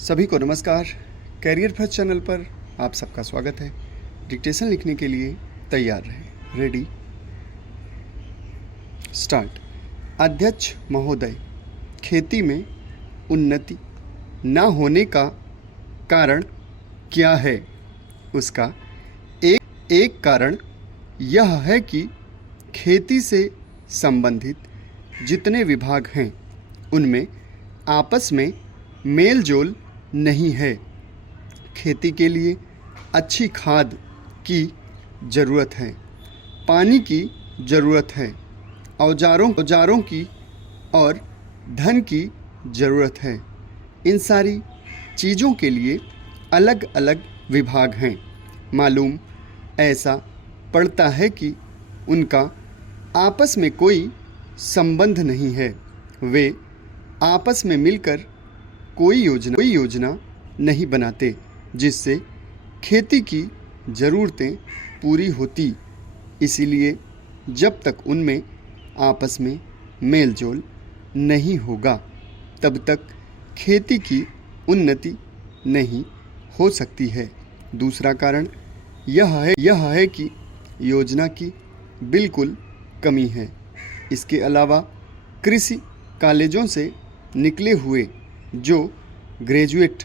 सभी को नमस्कार। कैरियर फर्स्ट चैनल पर आप सबका स्वागत है। डिक्टेशन लिखने के लिए तैयार रहें। Ready start. अध्यक्ष महोदय, खेती में उन्नति न होने का कारण क्या है? उसका एक कारण यह है कि खेती से संबंधित जितने विभाग हैं उनमें आपस में मेल जोल नहीं है। खेती के लिए अच्छी खाद की ज़रूरत है, पानी की ज़रूरत है, औजारों की और धन की ज़रूरत है। इन सारी चीज़ों के लिए अलग अलग विभाग हैं। मालूम ऐसा पड़ता है कि उनका आपस में कोई संबंध नहीं है। वे आपस में मिलकर कोई योजना नहीं बनाते जिससे खेती की ज़रूरतें पूरी होती। इसीलिए जब तक उनमें आपस में मेल जोल नहीं होगा तब तक खेती की उन्नति नहीं हो सकती है। दूसरा कारण यह है कि योजना की बिल्कुल कमी है। इसके अलावा कृषि कॉलेजों से निकले हुए जो ग्रेजुएट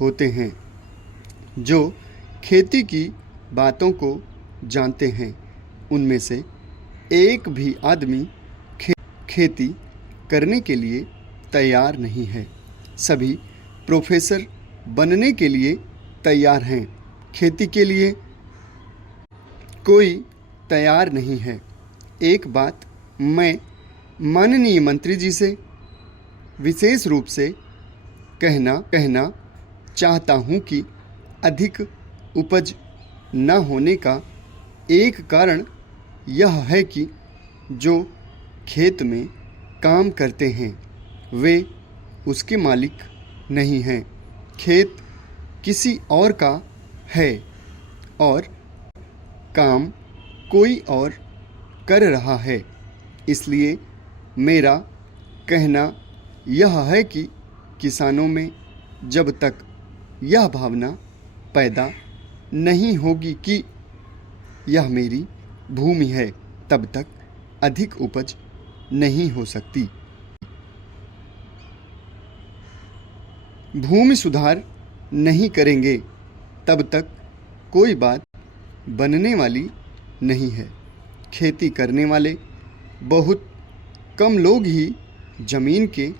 होते हैं, जो खेती की बातों को जानते हैं, उनमें से एक भी आदमी खेती करने के लिए तैयार नहीं है। सभी प्रोफेसर बनने के लिए तैयार हैं, खेती के लिए कोई तैयार नहीं है। एक बात मैं माननीय मंत्री जी से विशेष रूप से कहना चाहता हूँ कि अधिक उपज न होने का एक कारण यह है कि जो खेत में काम करते हैं वे उसके मालिक नहीं हैं। खेत किसी और का है और काम कोई और कर रहा है। इसलिए मेरा कहना यह है कि किसानों में जब तक यह भावना पैदा नहीं होगी कि यह मेरी भूमि है, तब तक अधिक उपज नहीं हो सकती। भूमि सुधार नहीं करेंगे तब तक कोई बात बनने वाली नहीं है। खेती करने वाले बहुत कम लोग ही जमीन के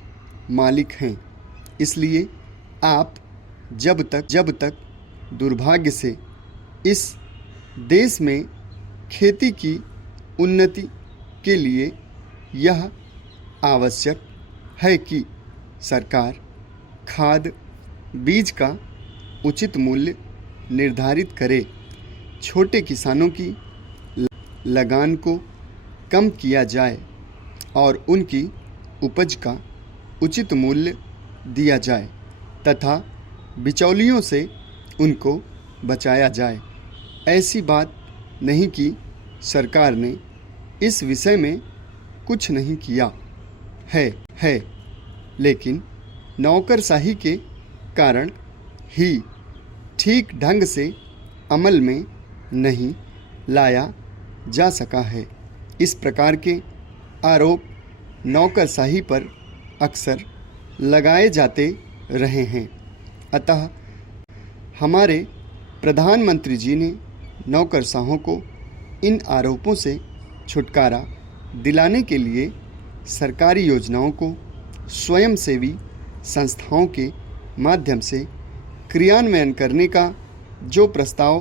मालिक हैं। इसलिए आप जब तक दुर्भाग्य से इस देश में खेती की उन्नति के लिए यह आवश्यक है कि सरकार खाद बीज का उचित मूल्य निर्धारित करे, छोटे किसानों की लगान को कम किया जाए और उनकी उपज का उचित मूल्य दिया जाए तथा बिचौलियों से उनको बचाया जाए। ऐसी बात नहीं कि सरकार ने इस विषय में कुछ नहीं किया है, लेकिन नौकरशाही के कारण ही ठीक ढंग से अमल में नहीं लाया जा सका है। इस प्रकार के आरोप नौकरशाही पर अक्सर लगाए जाते रहे हैं। अतः हमारे प्रधानमंत्री जी ने नौकरशाहों को इन आरोपों से छुटकारा दिलाने के लिए सरकारी योजनाओं को स्वयंसेवी संस्थाओं के माध्यम से क्रियान्वयन करने का जो प्रस्ताव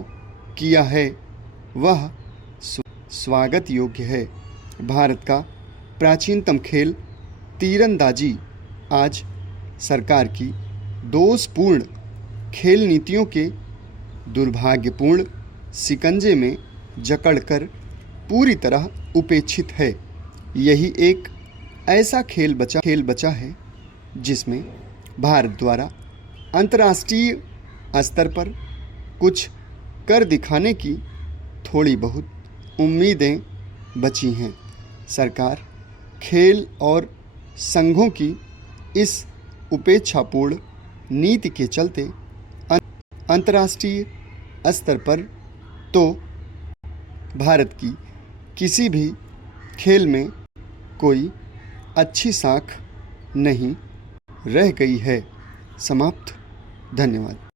किया है वह स्वागत योग्य है। भारत का प्राचीनतम खेल तीरंदाजी आज सरकार की दोषपूर्ण खेल नीतियों के दुर्भाग्यपूर्ण शिकंजे में जकड़कर पूरी तरह उपेक्षित है। यही एक ऐसा खेल बचा है जिसमें भारत द्वारा अंतर्राष्ट्रीय स्तर पर कुछ कर दिखाने की थोड़ी बहुत उम्मीदें बची हैं। सरकार खेल और संघों की इस उपेक्षापूर्ण नीति के चलते अंतर्राष्ट्रीय स्तर पर तो भारत की किसी भी खेल में कोई अच्छी साख नहीं रह गई है। समाप्त। धन्यवाद।